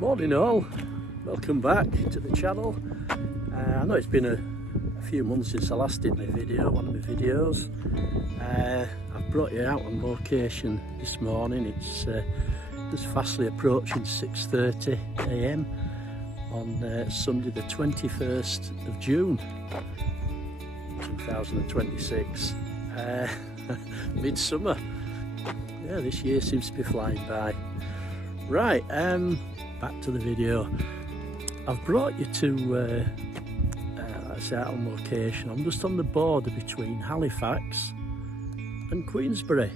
Morning all, welcome back to the channel. I know it's been a few months since I last did my video, one of my videos. I've brought you out on location this morning. It's just fastly approaching 6:30 AM on Sunday the 21st of June 2026. Midsummer. Yeah, this year seems to be flying by. Right, back to the video. I've brought you to out on location. I'm just on the border between Halifax and Queensbury.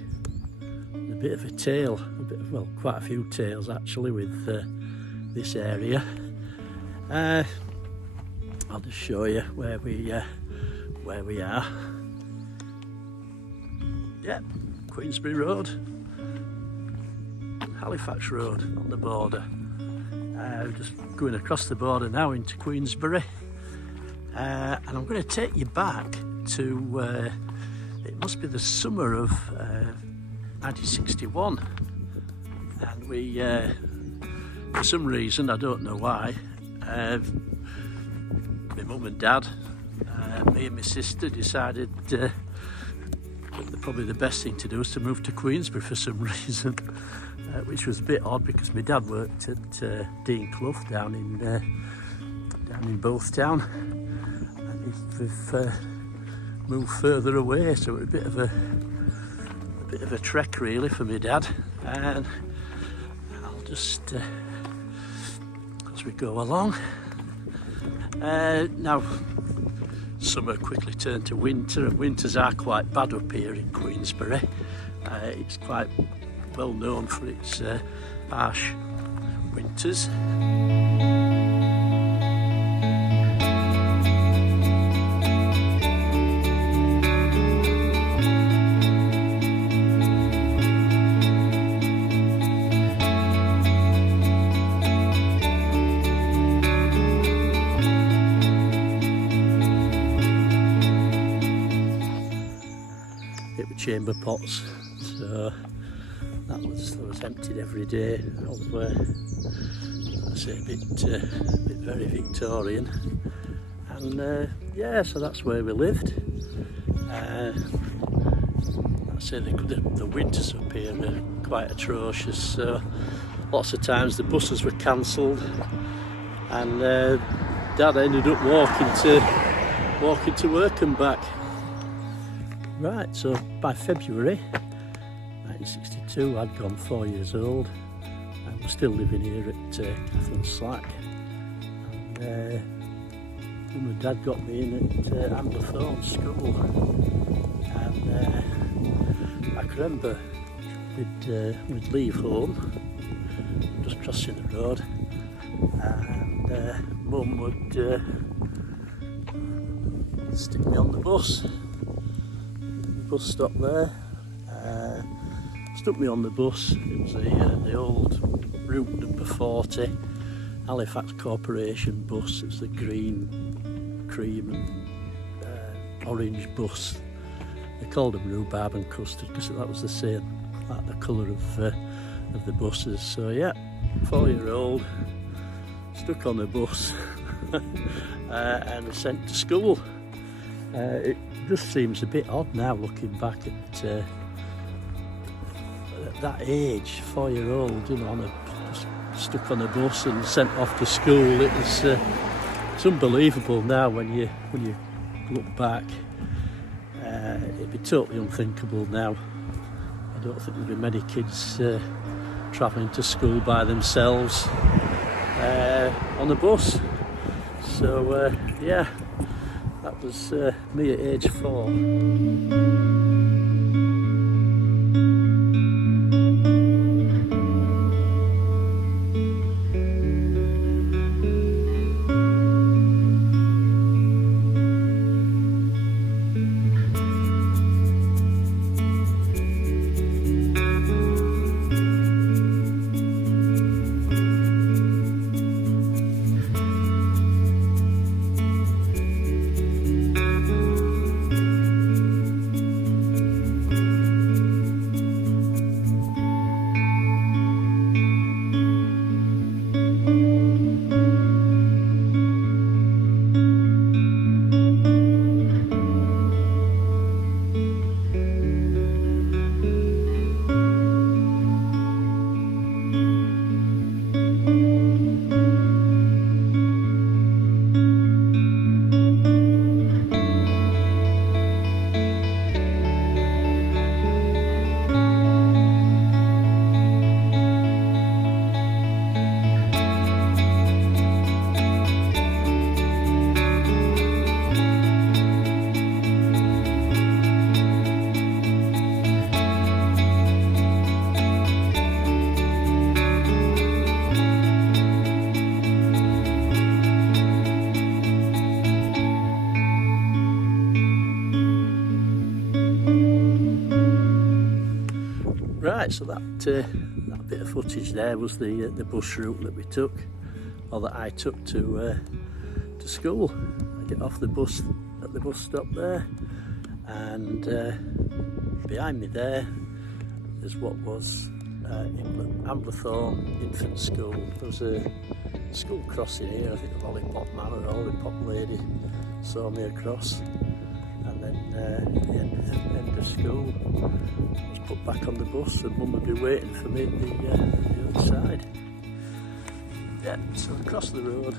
A bit of a tale, well, quite a few tales actually with this area. I'll just show you where we are. Yep, Queensbury Road, Halifax Road on the border. Just going across the border now into Queensbury, and I'm going to take you back to it must be the summer of 1961, and we for some reason, I don't know why, my mum and dad, me and my sister decided that probably the best thing to do is to move to Queensbury for some reason. Which was a bit odd because my dad worked at Dean Clough down in Bothtown, and we've moved further away, so it was a bit of a trek really for my dad. And I'll just as we go along. Now summer quickly turned to winter, and winters are quite bad up here in Queensbury. It's quite well known for its harsh winters. It was chamber pots, so that was emptied every day. I say a bit very Victorian, and yeah, so that's where we lived. I say the winters up here are quite atrocious, so lots of times the buses were cancelled, and Dad ended up walking to work and back. Right, so by February 1962, I'd gone 4 years old, and we're still living here at Catherine Slack. And Mum and Dad got me in at Amberthorne School, and I can remember we'd leave home, just crossing the road, and Mum would stick me on the bus. The bus stop there. Stuck me on the bus. It was the old route number 40 Halifax Corporation bus. It's the green, cream and orange bus. They called them rhubarb and custard because that was the same, like the colour of the buses. So yeah, 4-year-old, stuck on the bus and sent to school. It just seems a bit odd now looking back at that age, 4-year-old, you know, stuck on a bus and sent off to school. It's unbelievable now when you look back. It'd be totally unthinkable now. I don't think there'd be many kids travelling to school by themselves on a bus. So yeah, that was me at age 4. Right, so that bit of footage there was the bus route that we took, or that I took to school. I get off the bus at the bus stop there, and behind me there is what was Amblerthorne Infant School. There was a school crossing here. I think the Lollipop Man or Lollipop Lady saw me across, and then the end of school I was put back on the bus, and Mum would be waiting for me at the other side. Yeah, so across the road,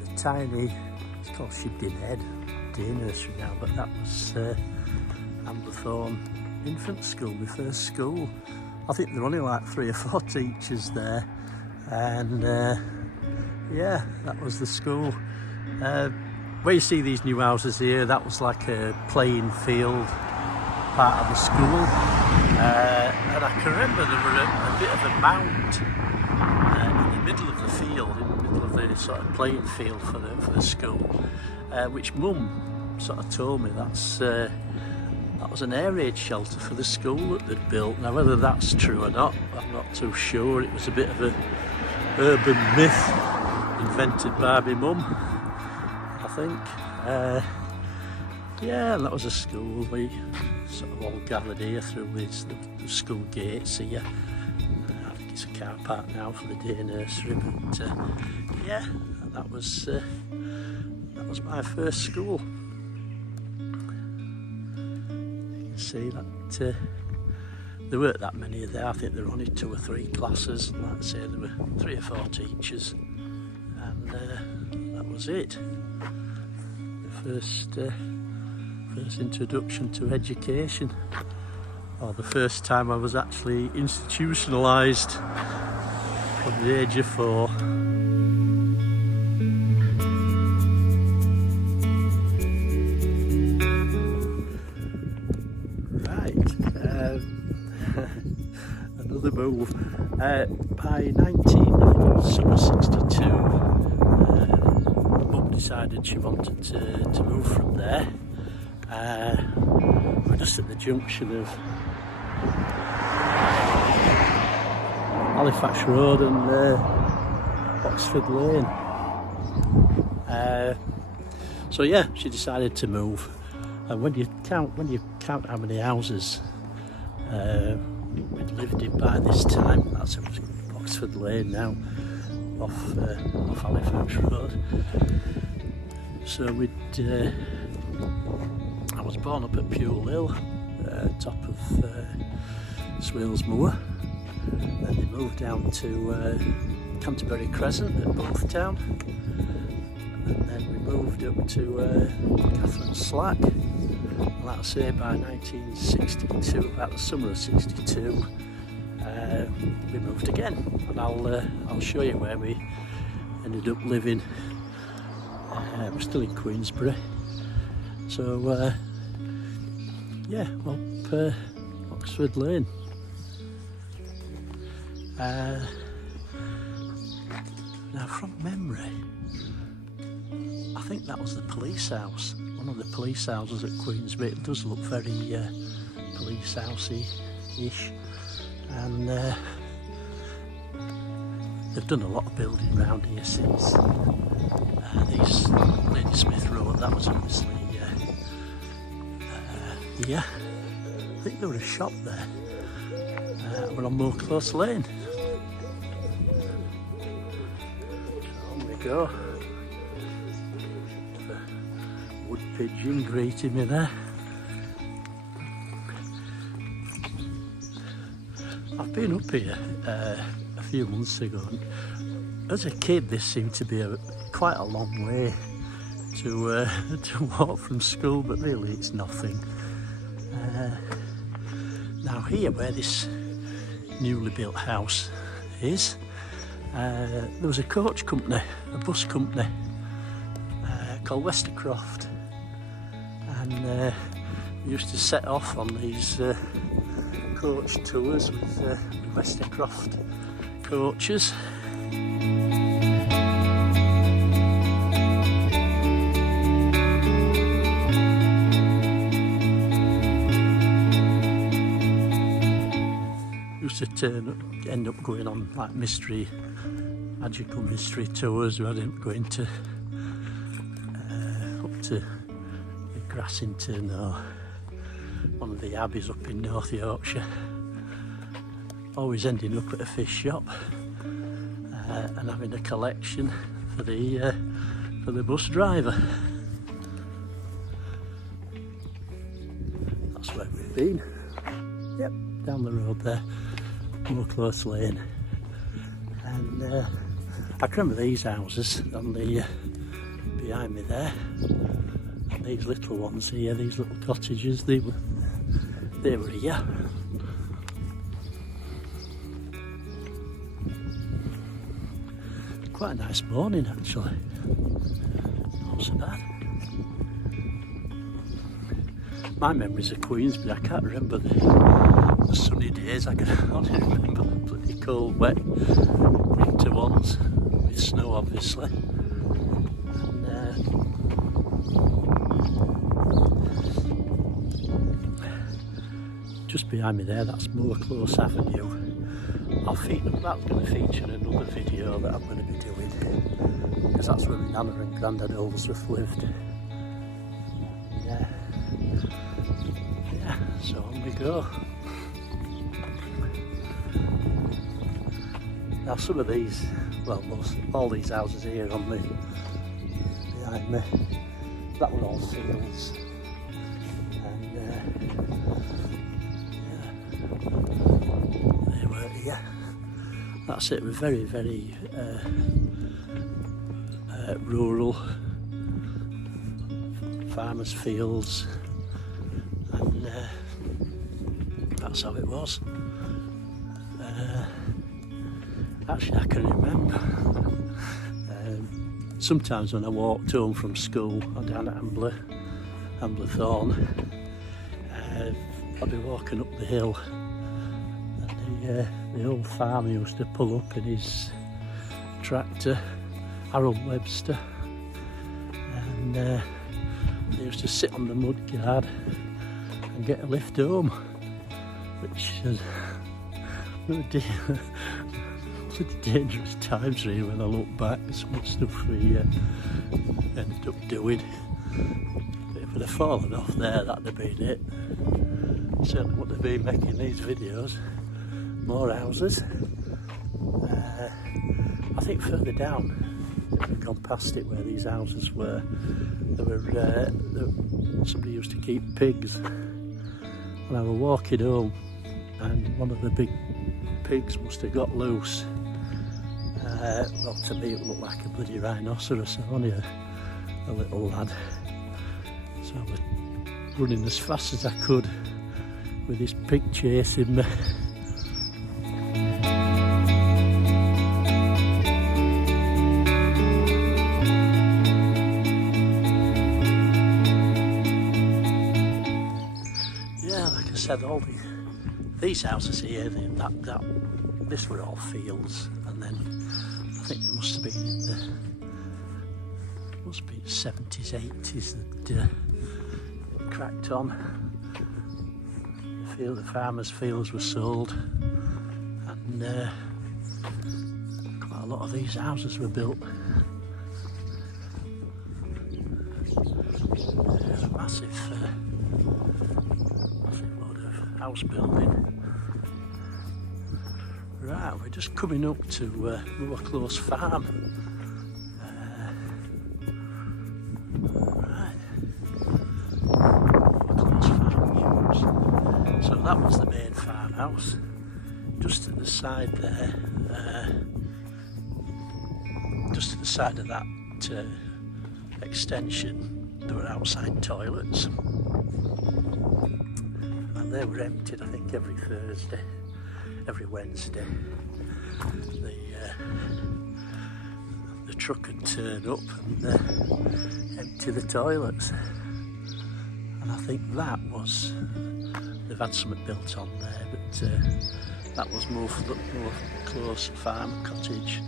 the tiny, it's called Shibden Head Day Nursery now, but that was Amblerthorne Infant School, my first school. I think there were only like 3 or 4 teachers there, and yeah, that was the school. Where you see these new houses here, that was like a playing field part of the school, and I can remember there were a bit of a mound in the middle of the field, in the middle of the sort of playing field for the school, which Mum sort of told me that was an air raid shelter for the school that they'd built. Now whether that's true or not, I'm not too sure. It was a bit of an urban myth invented by my mum, I think. Yeah, and that was a school. We sort of all gathered here through the school gates here. I think it's a car park now for the day nursery, but yeah, that was my first school. See that there weren't that many there. I think there were only 2 or 3 classes, and like I say, there were 3 or 4 teachers, and that was it. The first introduction to education, or the first time I was actually institutionalised from the age of 4. Another move. By summer 62, Mum decided she wanted to move from there. We're just at the junction of Halifax Road and Oxford Lane. So yeah, she decided to move. And when you count how many houses we'd lived in by this time, that's Oxford Lane now, off Halifax Road. So I was born up at Pewell Hill, top of Swales Moor. Then they moved down to Canterbury Crescent at Boothtown, and then we moved up to Catherine Slack. And like I say, by 1962, about the summer of 62, we moved again, and I'll show you where we ended up living. We're still in Queensbury, so yeah, up Oxford Lane. Now from memory, I think that was the police house, one of the police houses at Queensbury. It does look very police housey-ish, and they've done a lot of building around here since. These Lady Smith Road, that was obviously yeah, I think there was a shop there. We're on More Close Lane. On we go. Wood pigeon greeting me there. I've been up here a few months ago, and as a kid this seemed to be quite a long way to walk from school, but really it's nothing. Now here, where this newly built house is, there was a coach company, a bus company called Westercroft, and we used to set off on these coach tours with Westercroft coaches. to end up going on like magical mystery tours. We ended up going to up to Grassington or one of the abbeys up in North Yorkshire. Always ending up at a fish shop and having a collection for the bus driver. That's where we've been. Yep, down the road there, more close lane. And I can remember these houses on the behind me there, and these little ones here, these little cottages, they were here. Quite a nice morning actually, not so bad. My memories of Queensbury, I can't remember the sunny days. I can only remember the bloody cold, wet winter ones with snow, obviously. And just behind me there, that's Moor Close Avenue. That's going to feature in another video that I'm going to be doing, because that's where my Nana and Grandad Ellsworth lived. Yeah, so on we go. Now some of these, well, all these houses here on me, behind me, that were all fields. And they were here. That's it, we're very, very rural farmers' fields, and that's how it was. Actually, I can remember sometimes when I walked home from school down at Amblerthorne, I'd be walking up the hill, and the old farmer used to pull up in his tractor, Harold Webster, and he used to sit on the mudguard and get a lift home, which is dangerous times really when I look back. Some of the stuff we ended up doing. But if I'd have fallen off there, that'd have been it. Certainly wouldn't have been making these videos. More houses. I think further down, we've gone past it where these houses were. Somebody used to keep pigs, and I was walking home, and one of the big pigs must have got loose. Well, to me it looked like a bloody rhinoceros, only a little lad. So I was running as fast as I could with this pig chasing me. Yeah, like I said, all these houses here, this were all fields, and then I think there must have been in the 70s, 80s that it cracked on. The farmers' fields were sold, and quite a lot of these houses were built. There's a massive load of house building. Right, we're just coming up to Moor Close Farm. So that was the main farmhouse. Just to the side there, just to the side of that extension, there were outside toilets, and they were emptied, I think, every Thursday, every Wednesday. The truck would turn up and empty the toilets, and I think that was, they've had something built on there, but that was Moor Close Farm Cottage.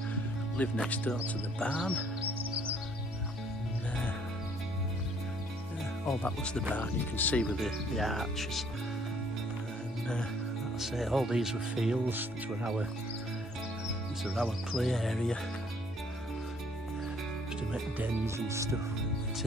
Lived next door to the barn, and that was the barn. You can see with the arches, and I say all these were fields. These were our play area. Used to make dens and stuff. But,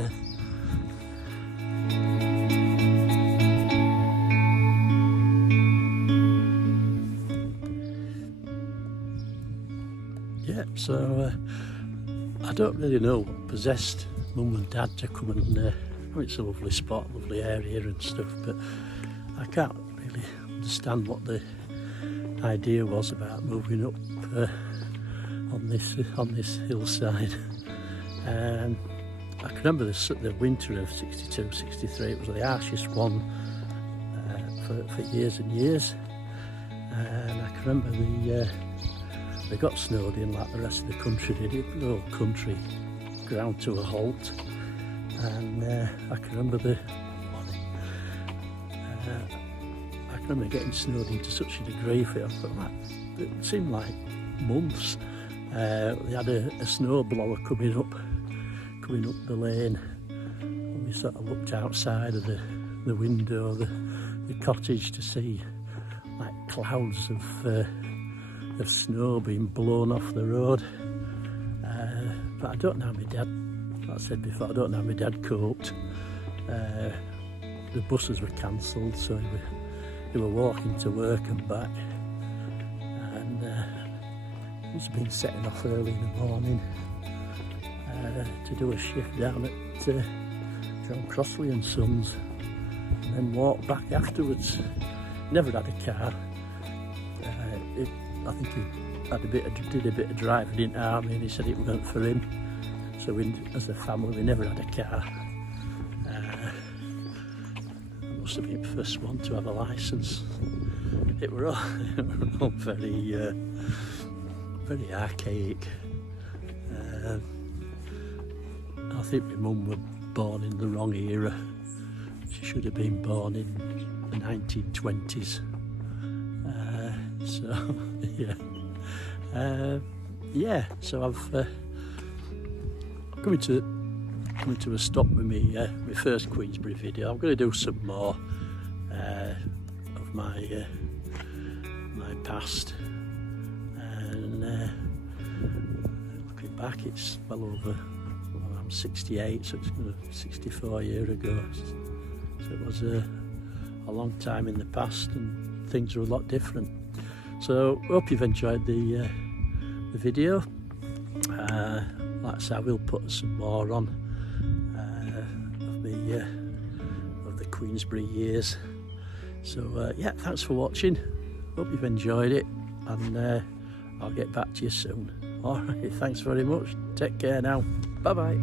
yeah, so I don't really know what possessed Mum and Dad to come and it's a lovely spot, lovely area and stuff, but I can't really understand what the idea was about moving up on this hillside. I can remember the winter of 62, 63, it was the harshest one for years and years, and I can remember they got snowed in like the rest of the country did. It the whole country ground to a halt, and I can remember I can remember getting snowed in to such a degree it seemed like months. They had a snowblower coming up the lane, and we sort of looked outside of the window of the cottage to see like clouds of snow being blown off the road. But I don't know how my dad, like I said before, I don't know how my dad coped. The buses were cancelled, so he were walking to work and back, and he's been setting off early in the morning to do a shift down at John Crossley and Sons, and then walk back afterwards. Never had a car. I think he did a bit of driving in the army, and he said it weren't for him. So as a family, we never had a car. I must have been the first one to have a licence. It were all very, very archaic. I think my mum was born in the wrong era. She should have been born in the 1920s. So yeah, so I've coming to a stop with my first Queensbury video. I'm going to do some more of my past, and looking back, it's well over. Well, I'm 68, so it's 64 years ago. So it was a long time in the past, and things were a lot different. So hope you've enjoyed the video. Like I said, I will put some more on of the Queensbury years. So yeah, thanks for watching. Hope you've enjoyed it, and I'll get back to you soon. All right, thanks very much. Take care now. Bye bye.